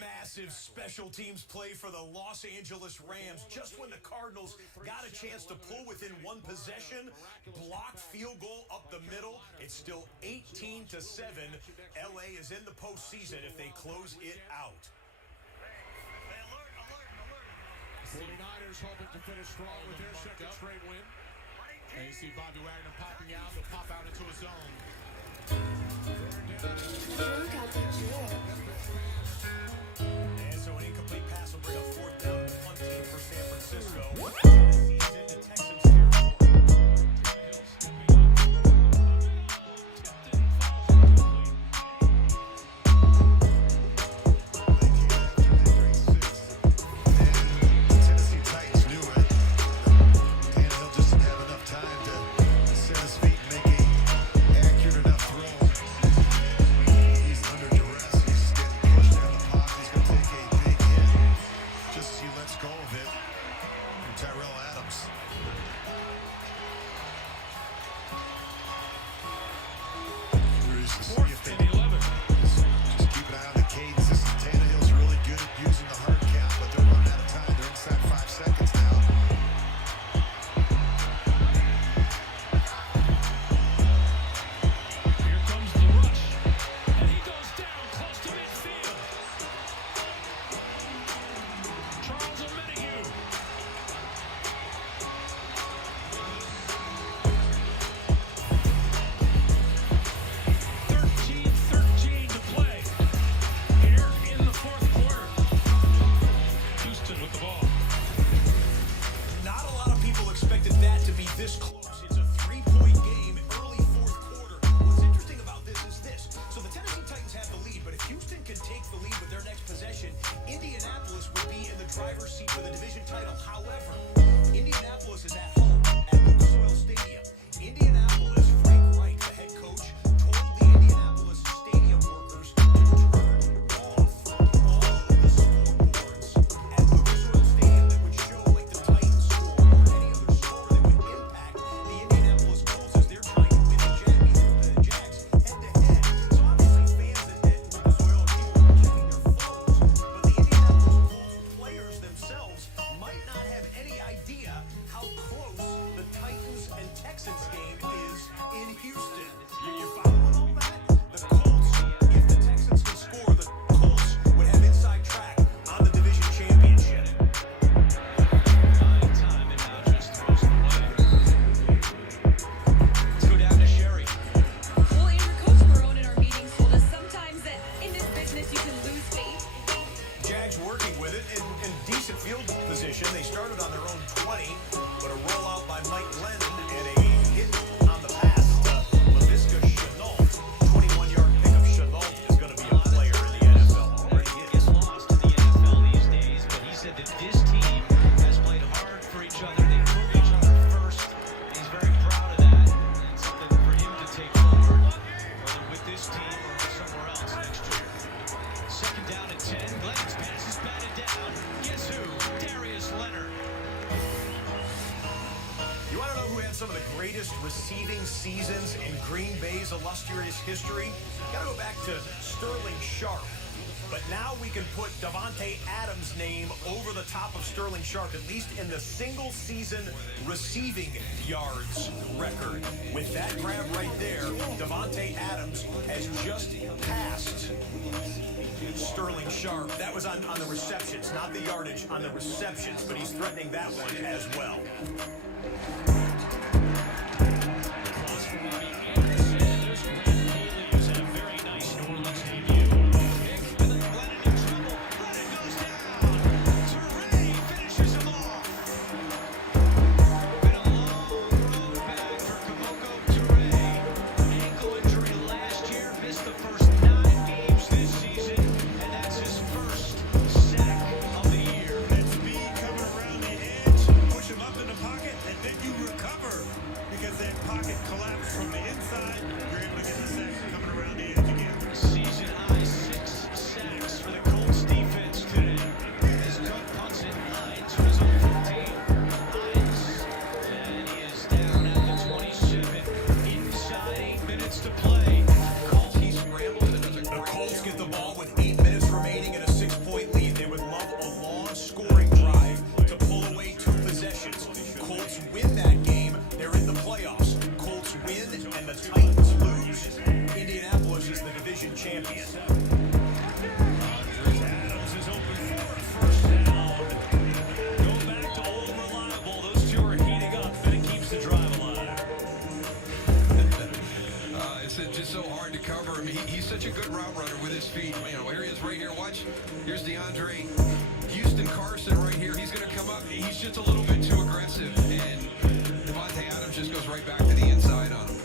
Massive special teams play for the Los Angeles Rams. Just when the Cardinals got a chance to pull within one possession, blocked field goal up the middle. It's still 18-7. LA is in the postseason if they close it out. 49ers hoping to finish strong with their second straight win. And you see Bobby Wagner popping out. He'll pop out into a zone. And so an incomplete pass will bring up fourth down to punt team for San Francisco. This close. It's a three-point game, early fourth quarter. What's interesting about this is this. So the Tennessee Titans have the lead, but if Houston can take the lead with their next possession, Indianapolis would be in the driver's seat for the division title. However, Indianapolis is at home at Lucas Oil Stadium. Indianapolis, Frank Reich, the head coach, told the Indianapolis stadium workers to turn off all of the scoreboards at Lucas Oil Stadium that would show like the Titans score or any other score that would impact the Indianapolis Colts as they're trying to win the Jags head-to-head. So obviously fans at Lucas Oil are checking their phones, but the Indianapolis Colts players themselves might not have any idea how close the Titans and Texans game is in Houston. You following all that? The Colts, if the Texans can score, the Colts would have inside track on the division championship. Time and now just throws it away. Let's go down to Sherry. Well, Andrew, Coach Marone in our meetings told us sometimes that in this business you can lose faith. Jags working with it in decent field position. They started on their own 20, but a rollout by Mike Lennon and a hit on the pass to LaVisca Chenault. 21-yard pickup. Chenault is going to be a player in the NFL. Already Gets is. lost in the NFL these days, but he said that this team has played hard for each other. They put each other first. He's very proud of that, and something for him to take forward, whether with this team or somewhere else next year. Second down at 10. Glenn's pass is batted down. Guess who? Darius Leonard. You want to know who had some of the greatest receiving seasons in Green Bay's illustrious history? Got to go back to Sterling Sharp. But now we can put Davante Adams' name over the top of Sterling Sharp, at least in the single-season receiving yards record. With that grab right there, Davante Adams has just passed Sterling Sharp. That was on the receptions, not the yardage, on the receptions, but he's threatening that one as well. Pocket, and then you recover. feet. You know, here he is right here. Watch. Here's DeAndre Houston Carson right here. He's going to come up. He's just a little bit too aggressive. And Devontae Adams just goes right back to the inside on him.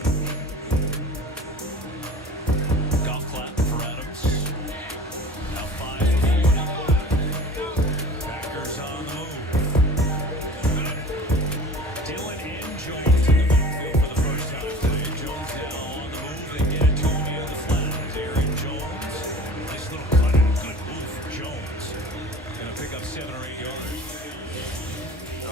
Golf clap for Adams. Now 5 for 40. Packers on the move. Dillon and Jones in the backfield for the first time today. Jones now on the move. They get it to him in the flat. Aaron Jones. Nice little cut and good move for Jones. Gonna pick up 7 or 8 yards.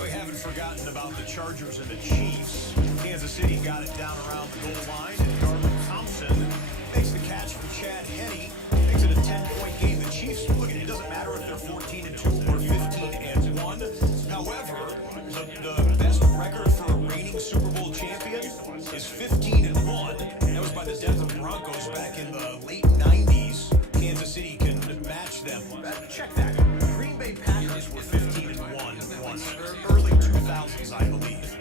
We haven't forgotten about the Chargers and the Chiefs. Kansas City got it down around the goal line, and Darwin Thompson makes the catch for Chad Henne. Makes it a 10-point game. The Chiefs, look at it, doesn't matter if they're 14-2 or 15-1. However, the best record for a reigning Super Bowl champion is 15-1. That was by the Denver Broncos back in the late 90s. Kansas City can match them. Check that. Green Bay Packers were 15-1 once, early 2000s, I believe.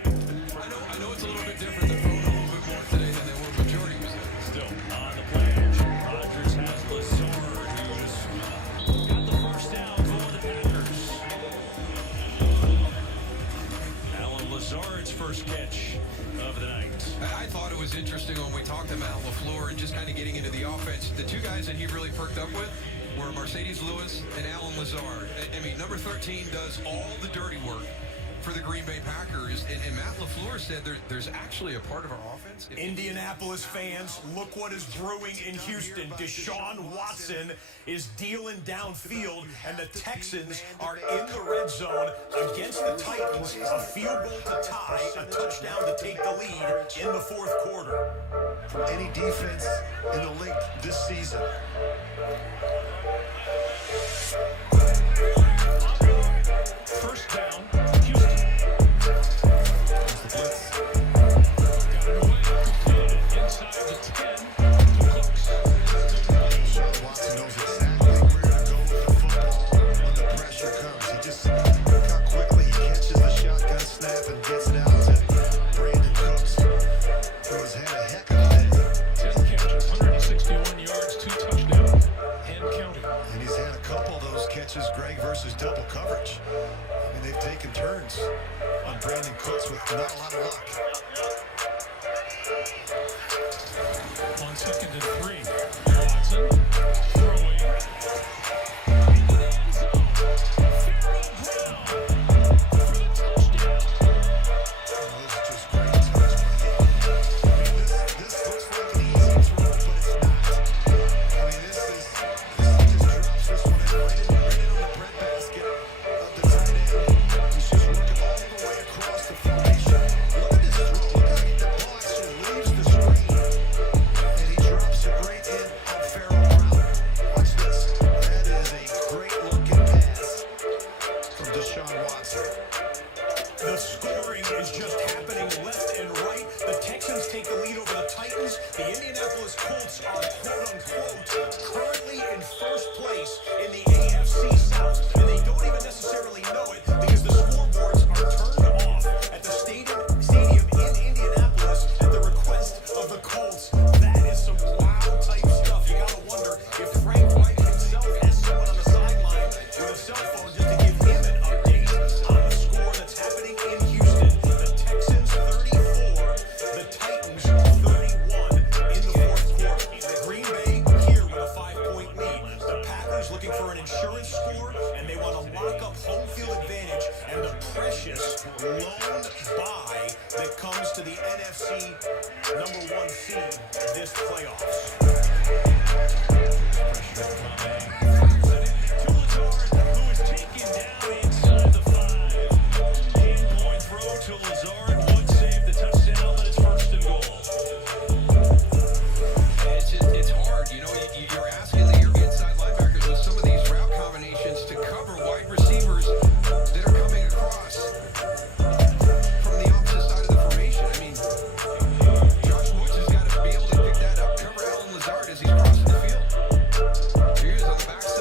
I know it's a little bit different. They're throwing a little bit more today than they were majority was. Still on the play. Rodgers has Lazard, who's got the first down for the Packers. Alan Lazard's first catch of the night. I thought it was interesting when we talked about LaFleur and just kind of getting into the offense. The two guys that he really perked up with were Mercedes Lewis and Alan Lazard. I mean, number 13 does all the dirty work for the Green Bay Packers. And Matt LaFleur said there's actually a part of our offense. Indianapolis fans, look what is brewing in Houston. Deshaun Watson is dealing downfield, and the Texans are in the red zone against the Titans. A field goal to tie, a touchdown to take the lead in the fourth quarter. From any defense in the league this season. First down, Houston. The blitz. Got it away. Completed inside the 10 to Cooks. Deshaun Watson knows exactly where to go with the football when the pressure comes. He just, look how quickly he catches the shotgun snap and gets it out to Brandon Cooks, who has had a heck of a day. 10 catches, 161 yards, 2 touchdowns, and counting. And he's had a couple of those catches, Greg, versus double coverage. I mean, they've taken turns on Brandon Cooks with not a lot of luck. On 2nd and 3. Watson throwing. Into the end zone. Pharaoh Brown for the touchdown. Oh, this is just great touch by him. I mean, this looks like an easy throw, but it's not. I mean, this he just drops this one in right in on the breadbasket of the tight end. He's just working all the way across the formation. Look at this throw. Look how the ball actually leaves the screen, and he drops it right in on Pharaoh Brown. Watch this. That is a great-looking pass from Deshaun Watson. The scoring is just happening left and right. The Texans take the lead over the Titans. The Indianapolis Colts are quote-unquote currently in first place in the AFC South. And they don't even necessarily know it because the scoreboards are turned off at the stadium in Indianapolis at the request of the Colts. That is some wild type stuff. You gotta wonder if Frank Reich himself has someone on the sideline with a cell phone just to give him an update on the score that's happening in Houston. The Texans 34, the Titans 31 in the fourth quarter. Green Bay here with a 5-point lead. The Packers looking for an insurance score, and they want to lock up home field advantage and the precious lone bye that comes to the NFC #1 seed this playoffs. To Lazard, who is taken down inside the 5. Hand-point throw to Lazard would save the touchdown, but it's first and goal. It's hard. You know, you're asking your inside linebackers with some of these route combinations to cover wide receivers that are coming across from the opposite side of the formation. I mean, Josh Woods has got to be able to pick that up, cover Alan Lazard as he's crossing the field. Here he is on the backside.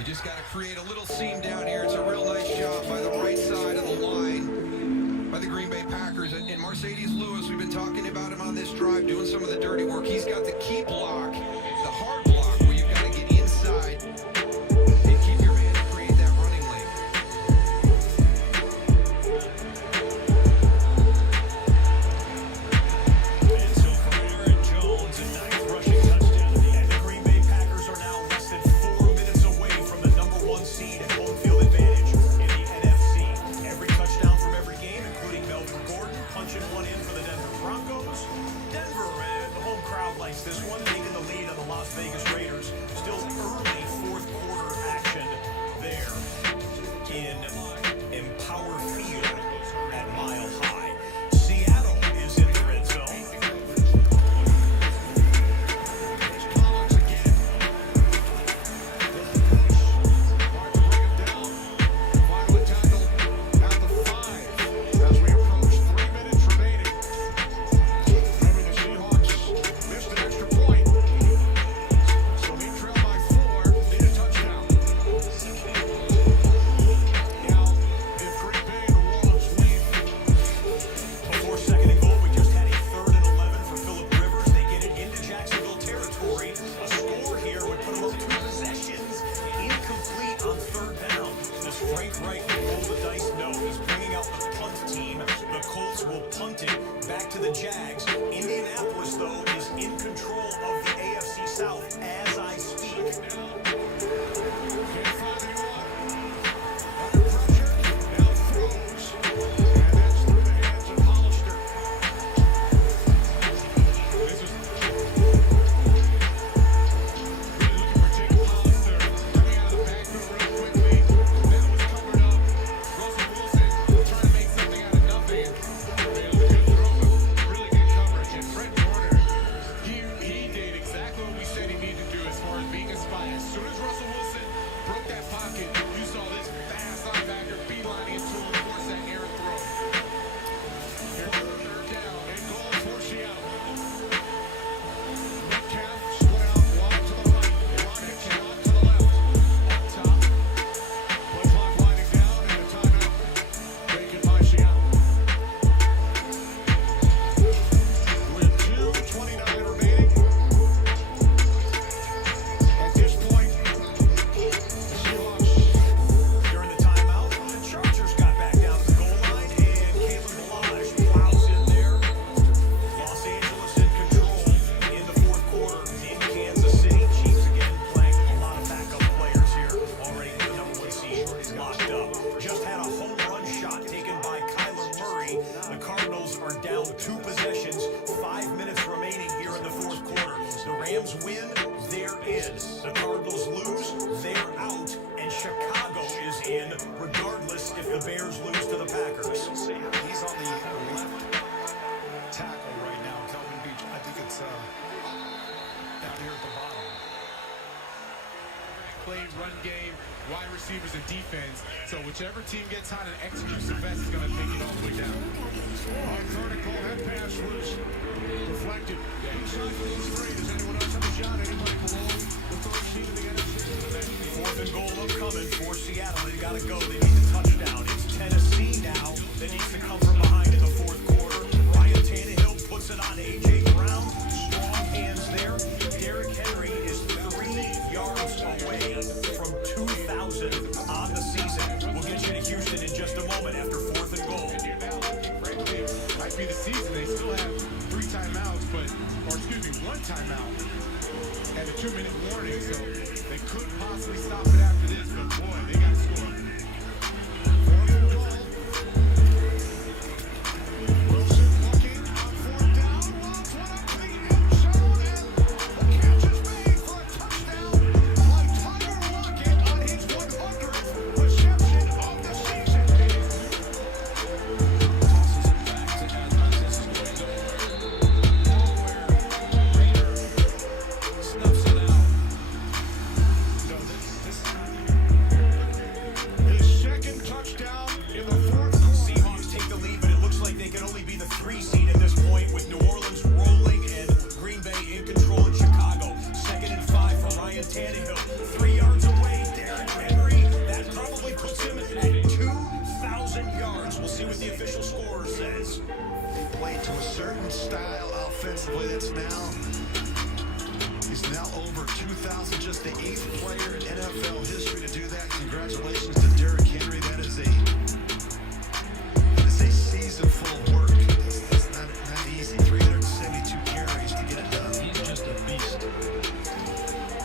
You just got to create a little seam down here. It's a real nice job by the right side of the line by the Green Bay Packers. And Mercedes Lewis, we've been talking about him on this drive, doing some of the dirty work. He's got the key block, the hard block, where you've got to get inside and keep your man to create that running lane. And so from Aaron Jones, a ninth rushing touchdown. And the Green Bay Packers are now less than 4 minutes away from the #1 seed and home field advantage in the NFC. Every touchdown from every game, including Melvin Gordon, punching one in for the Denver Broncos. Denver, and the home crowd likes this one, taking the lead on the Las Vegas Raiders. Still early fourth quarter action there in Empower Field at Mile High. Seattle is in the red zone. Collins again. Hard to bring him down. Final tackle at the 5 as we approach 3 minutes remaining. Remember, the Seahawks missed an extra point, so they trail by 4, need a touchdown. Now, if Green Bay and the Wolves win, Before second and goal, we just had a 3rd and 11 for Phillip Rivers. They get it into Jacksonville territory. A score here would put them up 2 possessions. Incomplete on 3rd down. Does Frank Reich roll the dice? No, he's bringing out the punt team. The Colts will punt it back to the Jags. Indianapolis, though, is in control of the AFC South as I speak. can't find anyone. Under pressure, now throws, and that's through the hands of Hollister. This is really looking for Jacob Hollister, coming out of the backfield real quickly. Then it was covered up. Russell Wilson trying to make something out of nothing. It was a good throw, but really good coverage. And Fred Warner, he did exactly what we said he needed to do as far as being a spy. As soon as Russell Wilson broke that pocket, you saw this fast linebacker beelining into him, force that errant throw. Here, 3rd down and goal for Seattle. Metcalf split out wide to the right, Lockett out to the left. Up top, play clock winding down and a timeout taken by Seattle. With 2:29 remaining. At this point, the Seahawks During the timeout, the Chargers got back down to the goal line, and Kalen Ballage plows in there. Los Angeles in control in the fourth quarter in Kansas City. Chiefs again playing a lot of backup players here. Already the #1 seed locked up. Just had a home run shot taken by Kyler Murray. The Cardinals are down 2 possessions, 5 minutes remaining here in the fourth quarter. The Rams win, they're in. The Cardinals lose, they're out. And Chicago is in, regardless if the Bears lose to the Packers. He's on the left tackle right now, Kelvin Beach. I think it's down here at the bottom. play, run game, wide receivers, and defense. So whichever team gets hot and executes the best is going to take it all the way down. On vertical, that pass was deflected. Inside for those 3. Does anyone else have a shot? Anybody below the 3rd seed in the NFC? 4th and goal upcoming for Seattle. They gotta go. They need the touchdown. It's Tennessee now that needs to come from behind in the fourth quarter. Ryan Tannehill puts it on A.J. Brown. Strong hands there. Derrick Henry is 3 yards away from 2,000 on the season. We'll get you to Houston in just a moment after 4th and goal. And you're now looking, frankly, it might be the season. They still have 3 timeouts, or excuse me, 1 timeout and a 2-minute warning, so they could possibly stop it after this, but boy, they got to score. 4th and goal. Wilson looking on 4th down, launch one up to the end zone, and the catch is made for a touchdown by Tyler Lockett on his 100th reception of the season. Snuffs it out. No, this yards. We'll see what the official scorer says. He played to a certain style offensively. He's now over 2,000, just the 8th player in NFL history to do that. Congratulations to Derrick Henry. That is a season full of work. It's not easy. 372 carries to get it done. He's just a beast.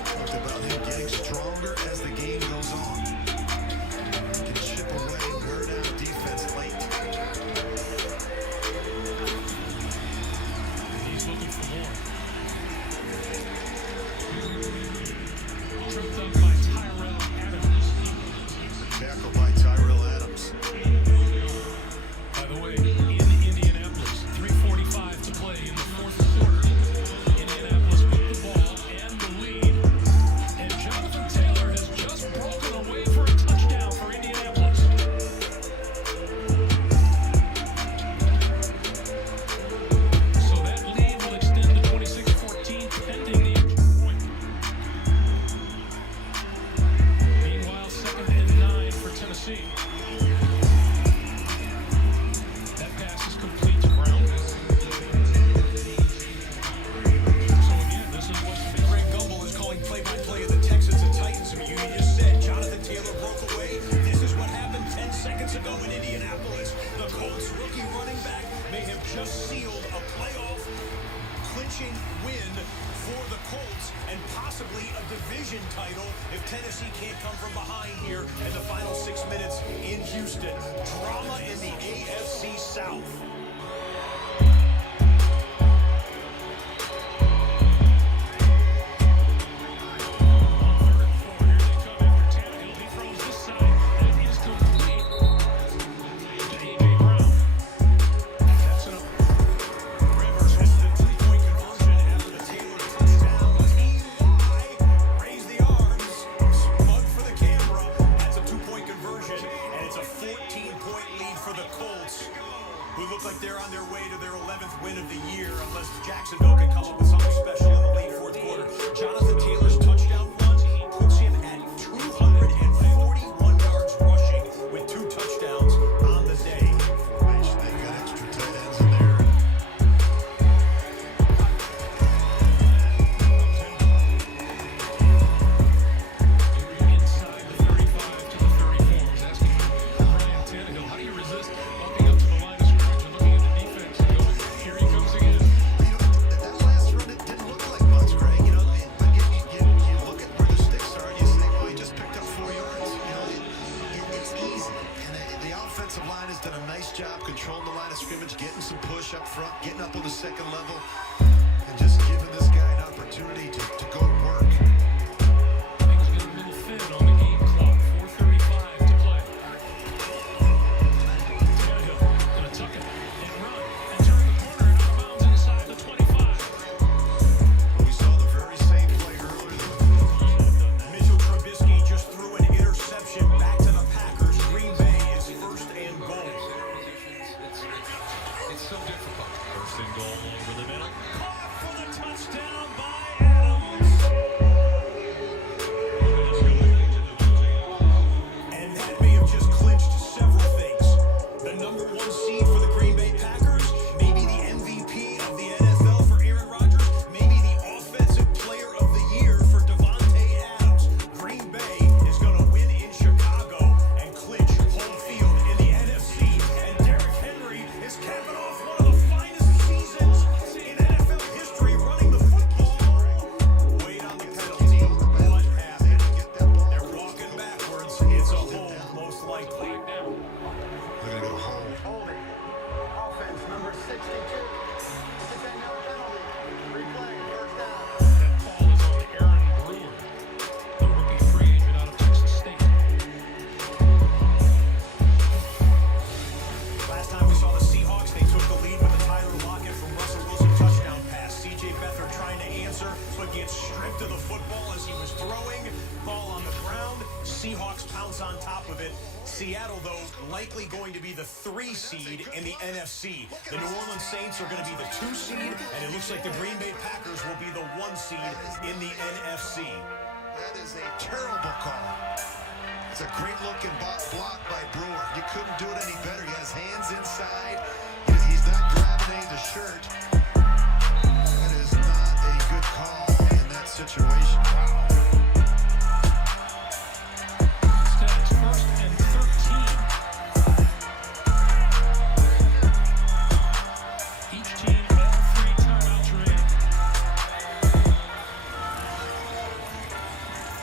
Talked about him getting stronger as the game goes on. He can chip away, wear down defense late. He's looking for more. Tripped up by Tyrell Adams. Tackle by Tyrell Adams. By the way, in Indianapolis, 3:45 to play in the fourth quarter. Indianapolis with the ball and the lead. And Jonathan Taylor has just broken away for a touchdown for Indianapolis. So that lead will extend to 26-14 pending the extra point. Meanwhile, 2nd and 9 for Tennessee. That pass is complete to Brown. So again, this is what's been Greg Gumbel is calling play-by-play of the Texans and Titans. I mean, you just said Jonathan Taylor broke away. This is what happened 10 seconds ago in Indianapolis. The Colts rookie running back may have just sealed a playoff clinching win for the Colts and possibly a division title if Tennessee can't come from behind here in the final 6 minutes in Houston. Drama in the AFC South. Rivers with the three-point conversion after the Taylor touchdown. Eli raised the arms, smug for the camera. That's a 2-point conversion, and it's a 14-point lead for the Colts, who look like they're on their way to their 11th win of the year, unless Jacksonville can come up with something special in the late fourth quarter. Jonathan Taylor's touchdown run puts him at 241 yards rushing with 2 touchdowns on the day. They've got extra tight ends in there. inside the 35 to the 34. Was asking Ryan Tannehill, how do you resist walking up to the line of scrimmage and looking at the defense and going, here he comes again. That last run, it didn't look like much, Greg. But you look at where the sticks are, and you say, well, he just picked up 4 yards. It's easy. And the offensive line has done a nice job controlling the line of scrimmage, getting some push up front, getting up on the second level, and just giving this guy an opportunity to go to work. Things get a little thin on the game clock. 4:35 to play. Tannehill gonna tuck it and run and turn the corner and out of bounds inside the 25. We saw the very same play earlier. Mitchell Trubisky just threw an interception back to the Packers. Green Bay is 1st and goal. It's so difficult. 1st and goal over the middle. Caught for the touchdown by Adams. And that may have just clinched several things. The #1 seed for the Green Bay Packers, maybe the MVP of the NFL for Aaron Rodgers, maybe the Offensive Player of the Year for Devontae Adams. Green Bay is going to win in Chicago and clinch home field in the NFC. And Derrick Henry is capping off one of the finest seasons in NFL history running the football. Wait on the penalty. What happened? They're walking backwards. It's a hold, most likely. They're going to go home. Holding. Offense number 62. It's a 10-yard penalty. Replay, first down. That call is on Aaron Brewer, the rookie free agent out of Texas State. Last time we saw the Seahawks, they took the lead with a Tyler Lockett from Russell Wilson touchdown pass. C.J. Beathard trying to answer, but gets stripped of the football as he was throwing. Ball on the ground. Seahawks pounce on top of it. Seattle, though, likely going to be the 3 seed in the NFC. The New Orleans Saints are going to be the 2 seed, and it looks like the Green Bay Packers will be the 1 seed in the NFC. That is a terrible call. It's a great-looking block by Brewer. You couldn't do it any better. He had his hands inside. He's not grabbing any of the shirt. That is not a good call in that situation. Wow. Instead, it's 1st and 13. Each team all 3 timeouts remaining.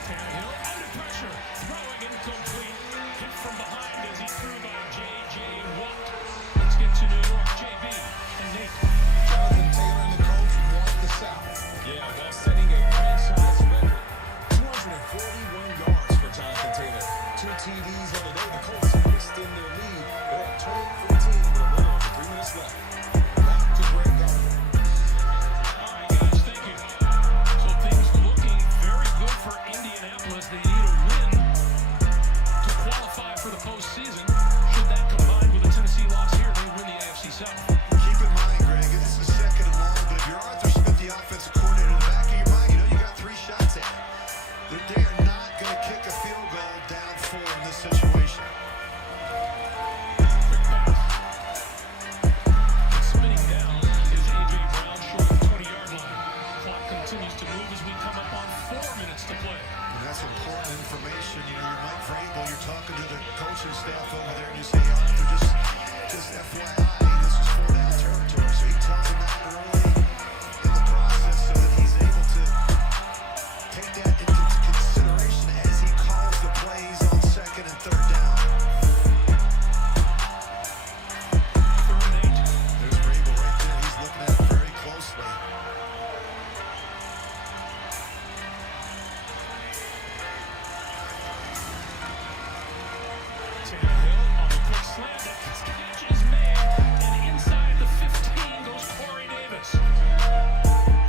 Tannehill under pressure, throwing incomplete. Hit from behind as he threw by J.J. Watt. Let's get to New York, J.B. and Nate. Jonathan Taylor and the coach want the South. Yeah, while setting a franchise record. 241 yards for Jonathan Taylor. 2 TDs on the day. The Colts extend their lead. They're at 28-14 with a little over 3 minutes left. Back to Greg Gardner. All right, guys, thank you. So things looking very good for Indianapolis. They need a win to qualify for the postseason. Should that combine with a Tennessee loss here, they win the AFC South. Keep in mind, Greg, this is 2nd and long, but if you're Arthur Smith, the offensive coordinator, in the back of your mind, you know you got 3 shots at it. They are not going to kick a field goal down 4 in this situation. Quick pass. Spinning down is A.J. Brown short of the 20-yard line. Clock continues to move as we come up on 4 minutes to play. And that's important information. You know, you're Mike Vrabel, you're talking to the coaching staff over there, and you say, Arthur, just FYI, this is 4-down territory. So he tells them that early in the process so that he's able to take that into consideration as he calls the plays on 2nd and 3rd down. 3rd and 8. There's Vrabel right there. He's looking at it very closely. Tannehill on the quick slant. That catch is made, and inside the 15 goes Corey Davis.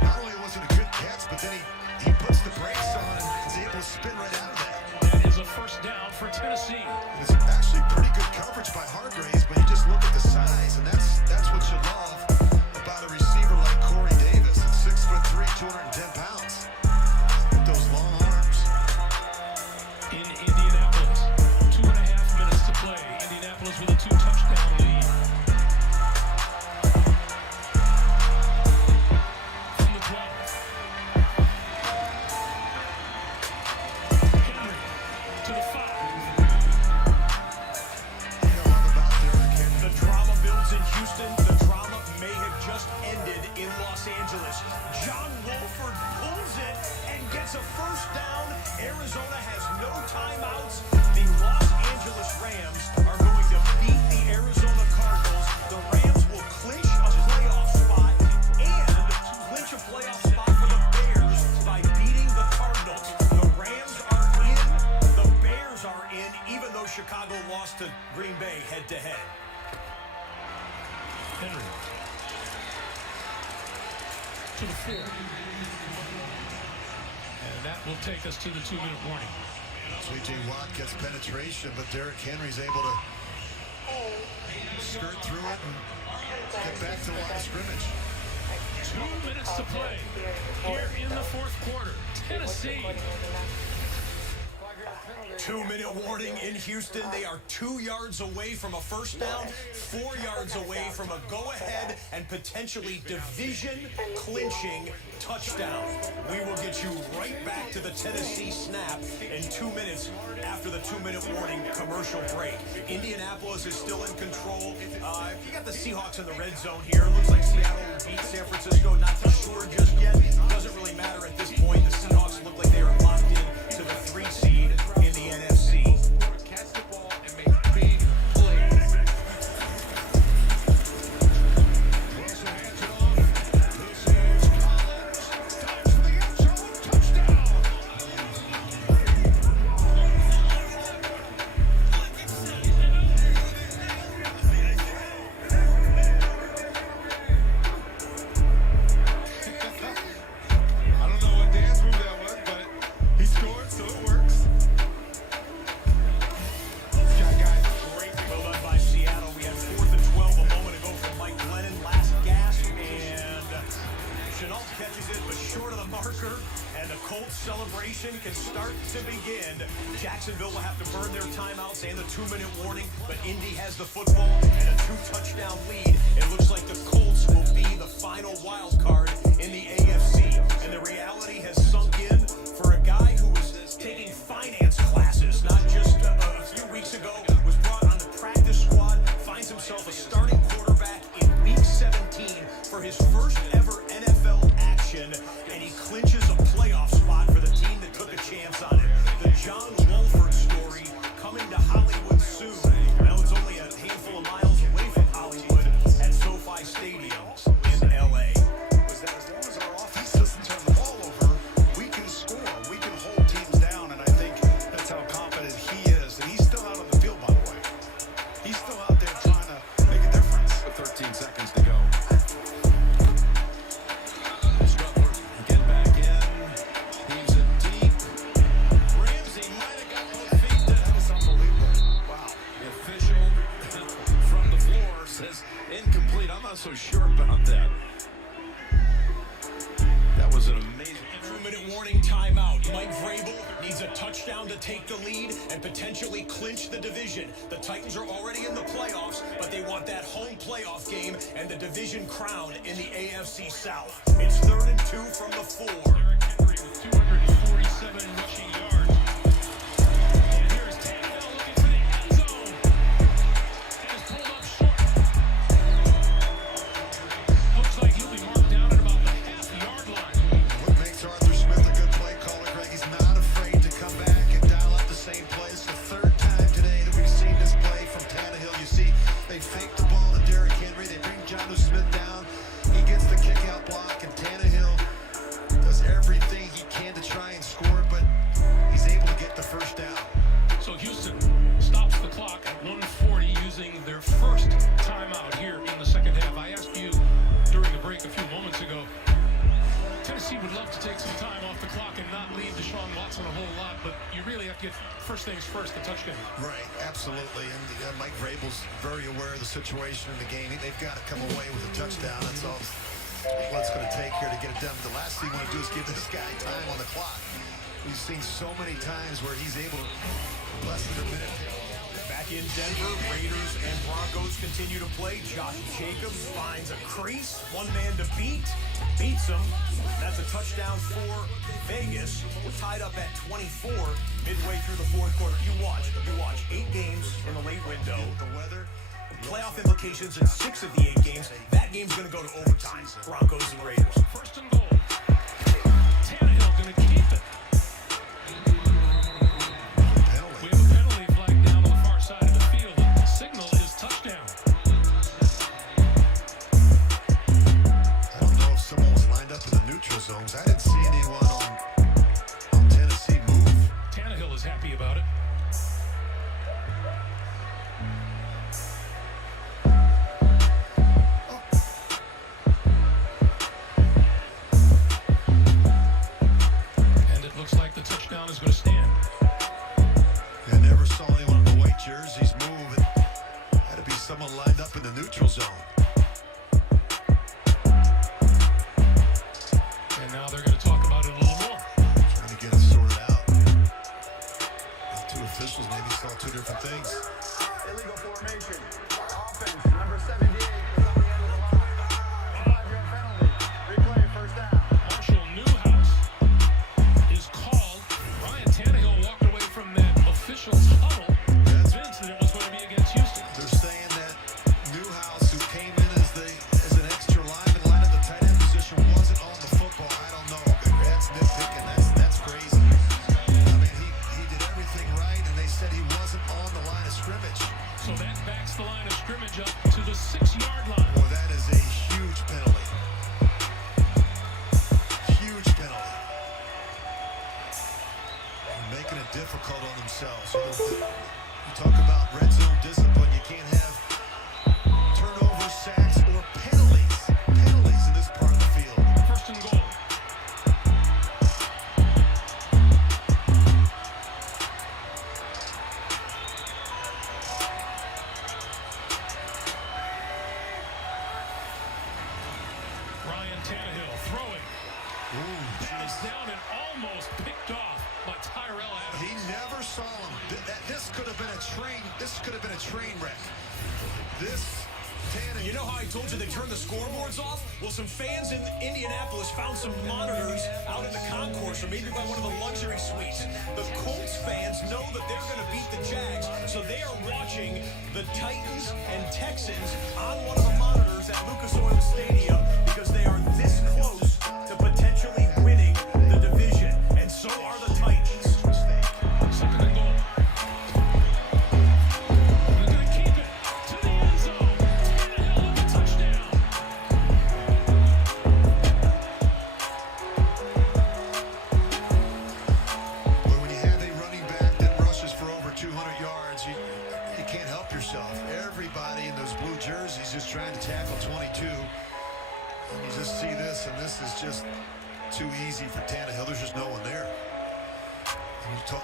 Not only was it a good catch, but then he puts the brakes on and is able to spin right out of that. That is a 1st down for Tennessee. It's actually pretty good coverage by Hargraves, but you just look at the size, and that's what you love about a receiver like Corey Davis. At 6'3", 210 pounds. With those long arms. In Indianapolis, 2.5 minutes to play. Indianapolis with a 2-touchdown lead. From the 12. Henry to the 5. You know what about Derrick Henry? The drama builds in Houston. The drama may have just ended in Los Angeles. John Wolford pulls it and gets a 1st down. Arizona has no timeouts. The Los Angeles Rams are going to beat the Arizona Cardinals. The Rams will clinch a playoff spot and clinch a playoff spot for the Bears by beating the Cardinals. The Rams are in. The Bears are in, even though Chicago lost to Green Bay head-to-head. Henry to the 4. And that will take us to the 2-minute warning. J.J. Watt gets penetration, but Derrick Henry's able to skirt through it and get back to the line of scrimmage. 2 minutes to play here in the 4th quarter. Tennessee. 2-minute warning in Houston. They are 2 yards away from a 1st down, 4 yards away from a go-ahead and potentially division-clinching touchdown. We will get you right back to the Tennessee snap in 2 minutes after the 2-minute warning commercial break. Indianapolis is still in control. You got the Seahawks in the red zone here. Looks like Seattle will beat San Francisco. Not too sure just yet. Doesn't really matter at this point. The Seahawks look like they are locked in to the 3 seed in the NFC. Catch the ball and make big plays. Wilson hands it off. This is Collins. Times for the end zone. Touchdown. I don't know what Dan threw that can start to begin. Jacksonville will have to burn their timeouts and the 2-minute warning, but Indy has the football and a 2-touchdown lead. It looks like the Colts will be the final wild card in the AFC. And the reality has sunk in for a guy who was taking finance classes not just a few weeks ago, was brought on the practice squad, finds himself a starting quarterback in week 17 for his first ever NFL action, and he clinches a playoff spot for the team that took a chance on him. The John Wolford story coming to Hollywood soon. Now it's only a handful of miles away from Hollywood at SoFi Stadium in LA. Was that as long as our offense doesn't turn the ball over, we can score. We can hold teams down, and I think that's how confident he is. And he's still out on the field, by the way. He's still out there trying to make a difference. With 13 seconds to go. Strugler again back in. Heaves it deep. Ramsey might have got both feet down. That is unbelievable. Wow. The official from the floor says incomplete. I'm not so sure about that. That was an amazing. 2-minute warning timeout. Mike Vrabel needs a touchdown to take the lead and potentially clinch the division. The Titans are already in the playoffs, but they want that home playoff game and the division crown in the AFC South. It's 3rd and 2 from the 4. Derrick Henry with 247 rushing yards. And here's Tannehill looking for the end zone. And is pulled up short. Looks like he'll be marked down at about the half-yard line. What makes Arthur Smith a good play caller, Greg? He's not afraid to come back and dial up the same play. It's the 3rd time today that we've seen this play from Tannehill. You see, they fake the ball to Derrick Henry. They bring Jonnu Smith down. He gets the kick-out block, and Tannehill does everything he can to try and score, but he's able to get the first down. So Houston stops the clock at 1:40 using their first timeout here in the second half. I asked you during the break a few moments ago, Tennessee would love to take some time off the clock and not leave Deshaun Watson a whole lot, but you really have to get first things first, the touchdown. Right, absolutely. And Mike Vrabel's very aware of the situation in the game. They've got to come away with a touchdown. That's all what it's going to take here to get it done. The last thing you want to do is give this guy time on the clock. We've seen so many times where he's able to less than a minute. Back in Denver, Raiders and Broncos continue to play. Josh Jacobs finds a crease, one man to beats him. That's a touchdown for Vegas. We're tied up at 24 midway through the 4th quarter. You watch 8 games in the late window. The weather. Playoff implications in 6 of the 8 games. That game's going to go to overtime. Broncos and Raiders. First and goal. Tannehill going to keep it. We have a penalty flag down on the far side of the field. The signal is touchdown. I don't know if someone was lined up in the neutral zones. I didn't see anyone on Tennessee move. Tannehill is happy about it. And it looks like the touchdown is going to stand. I never saw anyone in the white jerseys move. It had to be someone lined up in the neutral zone. And now they're going to talk about it a little more. Trying to get it sorted out. The 2 officials maybe saw 2 different things. Illegal formation. Offense, number 78 is on the end of the line. 5-yard penalty. Replay, first down. Marshall Newhouse is called. Ryan Tannehill walked away from that official's huddle, convinced that it was going to be against Houston. They're saying that Newhouse, who came in as an extra lineman, line at the tight end position, wasn't on the football. I don't know. That's nitpicking. That's crazy. I mean, he did everything right, and they said he wasn't on the line of scrimmage. So that backs the line of scrimmage up to the 6-yard line. Boy, that is a huge penalty. Huge penalty. They're making it difficult on themselves. You talk about red zone discipline. You can't have turnovers, sacks, or penalties. Penalties in this part of the field. First and goal. Ryan Tannehill throwing. He's down and almost picked off by Tyrell Adams. He never saw him. This could have been a train. This could have been a train wreck. You know how I told you they turned the scoreboards off? Well, some fans in Indianapolis found some monitors out in the concourse or maybe by one of the luxury suites. The Colts fans know that they're going to beat the Jags, so they are watching the Titans and Texans on one of the monitors at Lucas Oil Stadium because they are this close to potentially winning the division, and so are the Titans. Second and goal. They're going to keep it to the end zone. Tannehill with a touchdown. But when you have a running back that rushes for over 200 yards, you can't help yourself. Everybody in those blue jerseys just trying to tackle 22. And you just see this, and this is just too easy for Tannehill. There's just no one there.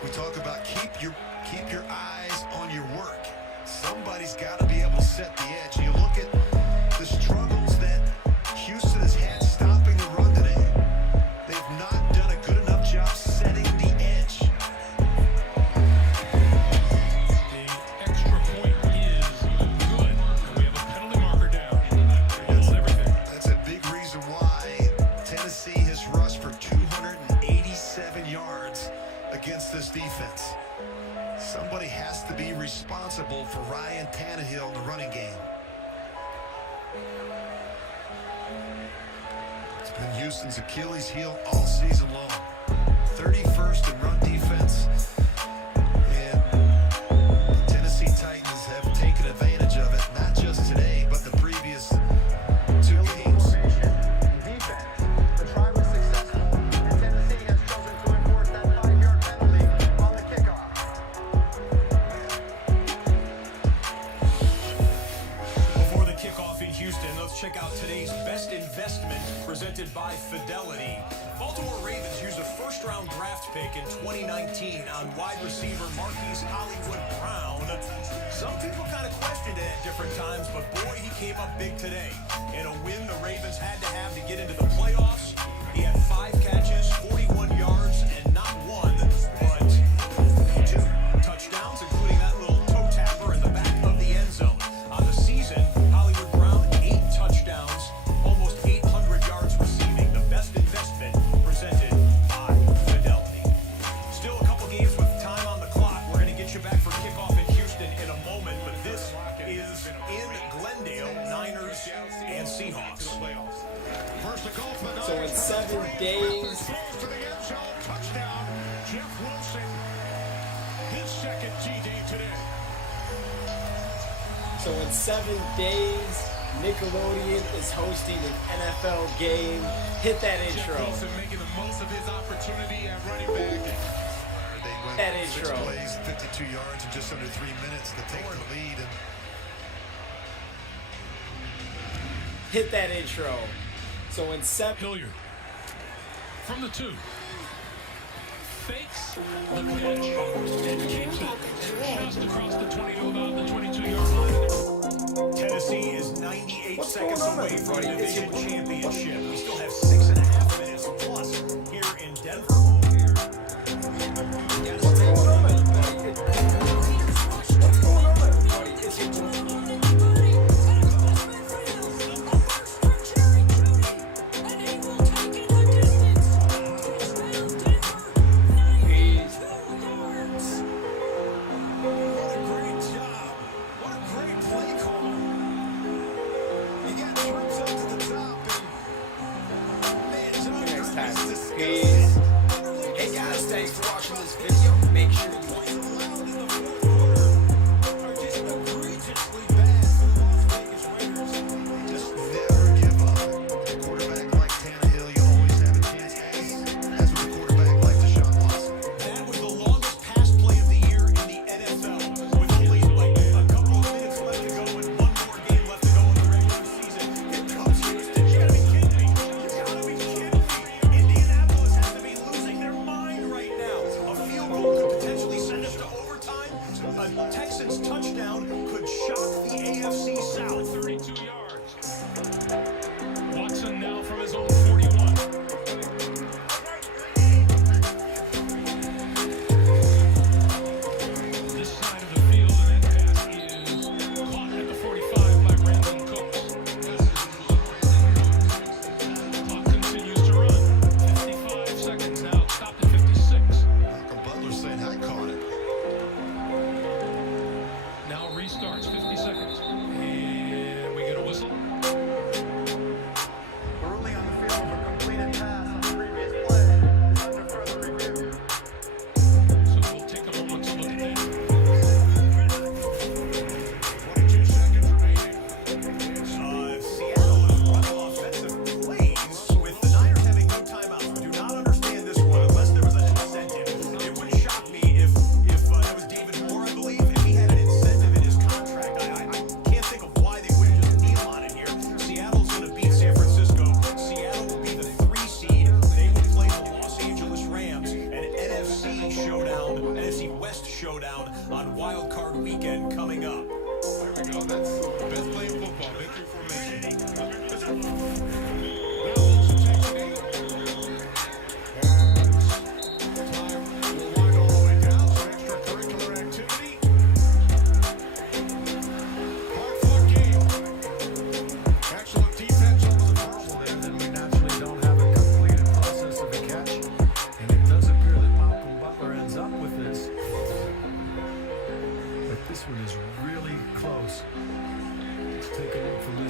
We talk about keep your eyes on your work. Somebody's got to be able to set the edge. You look at the struggles that Houston has had stopping the run today. They've not done a good enough job setting the edge. The extra point is good. And we have a penalty marker down. That's everything. That's a big reason why Tennessee has rushed for 287 yards against this defense. Somebody has to be responsible for Ryan Tannehill in the running game. It's been Houston's Achilles heel all season long. 31st in run defense. And the Tennessee Titans have taken advantage of it, not just today, but the previous two games. Defense. The try was successful, and Tennessee has chosen to enforce that 5-yard penalty on the kickoff. Before the kickoff in Houston, let's check out today's best investment presented by Fidelity. Baltimore Ravens used a first-round draft pick in 2019 on wide receiver Marquise Hollywood Brown. Some people kind of questioned it at different times, but boy, he came up big today. In a win the Ravens had to have to get into the playoffs. He had 5 catches, 41 yards, and not one, but 2 touchdowns, including that little toe tapper in the back of the end zone. On the season, Hollywood Brown, 8 touchdowns, almost 800 yards receiving. The best investment presented by Fidelity. Still a couple games with time on the clock. We're going to get you back for kickoff in Houston in a moment, but this is in Glendale, Niners and Seahawks. First to goal for the So in Niners. 7 days, Throws to the end zone. Touchdown. Jeff Wilson. His second TD today. so in 7 days, Nickelodeon is hosting an NFL game. Hit that Jeff intro. Wilson making the most of his opportunity at running back. They went That 6 intro. plays, 52 yards in just under 3 minutes to take the lead. And Hit that intro. So in 7 Hilliard from the 2. Fakes the pitch and keeps it just across the 20 to about the 22-yard line. Tennessee is 98 What's seconds going on, away from the everybody? division championship. We still have 6.5 minutes plus here in Denver. What's going on, everybody? What's going on, everybody? What a great job. What a great play call. You got troops up to the top, and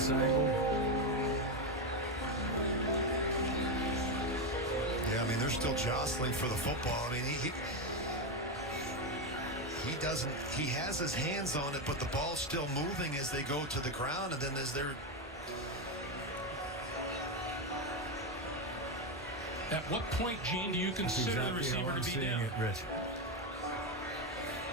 this angle. Yeah, I mean, they're still jostling for the football. I mean, he doesn't, he has his hands on it, but the ball's still moving as they go to the ground, and then as they're... At what point, Gene, do you consider the receiver to be down? It, Rich.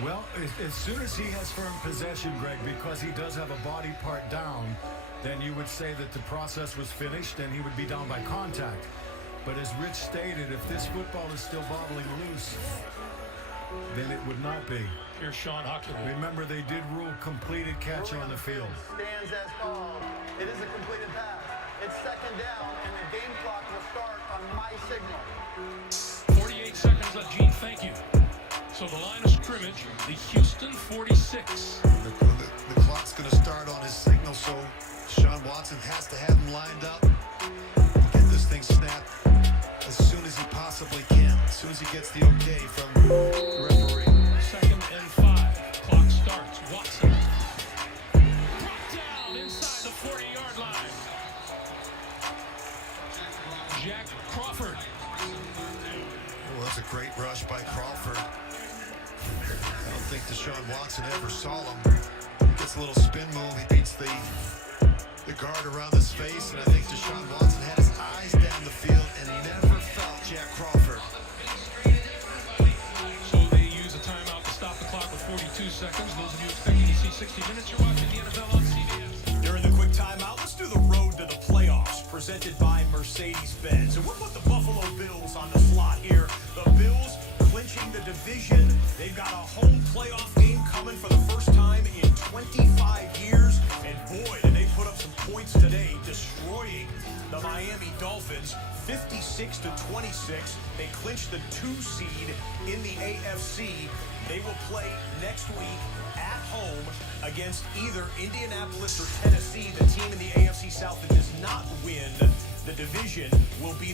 Well, as soon as he has firm possession, Greg, because he does have a body part down, then you would say that the process was finished and he would be down by contact. But as Rich stated, if this football is still bobbling loose, then it would not be. Here's Sean Huckabee. Remember, they did rule completed catch on the field. Stands as called. It is a completed pass. It's second down, and the game clock will start on my signal. 48 seconds left, Gene. Thank you. So the line of scrimmage, the Houston 46. The clock's going to start on his signal, so Sean Watson has to have him lined up. Get this thing snapped as soon as he possibly can, as soon as he gets the okay from the referee. 2nd and 5. Clock starts. Watson. Brought down inside the 40-yard line. Jack Crawford. Well, that's a great rush by Crawford. I don't think Deshaun Watson ever saw him. Gets a little spin move. He beats the guard around his face, and I think Deshaun Watson had his eyes down the field and never felt Jack Crawford. So they use a timeout to stop the clock with 42 seconds. Those of you expecting to see 60 minutes, you're watching the NFL on CBS. During the quick timeout, let's do the road to the playoffs, presented by Mercedes-Benz. And we'll put the Buffalo Bills on the slot here. The Bills clinching the division. They've got a home playoff game coming for the first time in 25 years. And boy, did they put up some points today, destroying the Miami Dolphins 56-26. They clinched the 2 seed in the AFC. They will play next week at home against either Indianapolis or Tennessee. The team in the AFC South that does not win the division will be